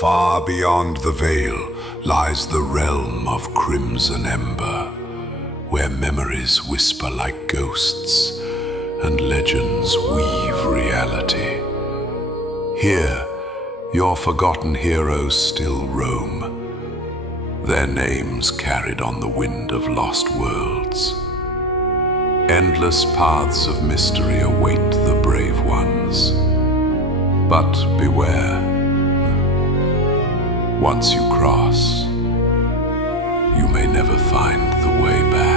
Far beyond the veil lies the realm of crimson ember, where memories whisper like ghosts and legends weave reality. Here, your forgotten heroes still roam, their names carried on the wind of lost worlds. Endless paths of mystery await the brave ones. But beware, once you cross, you may never find the way back.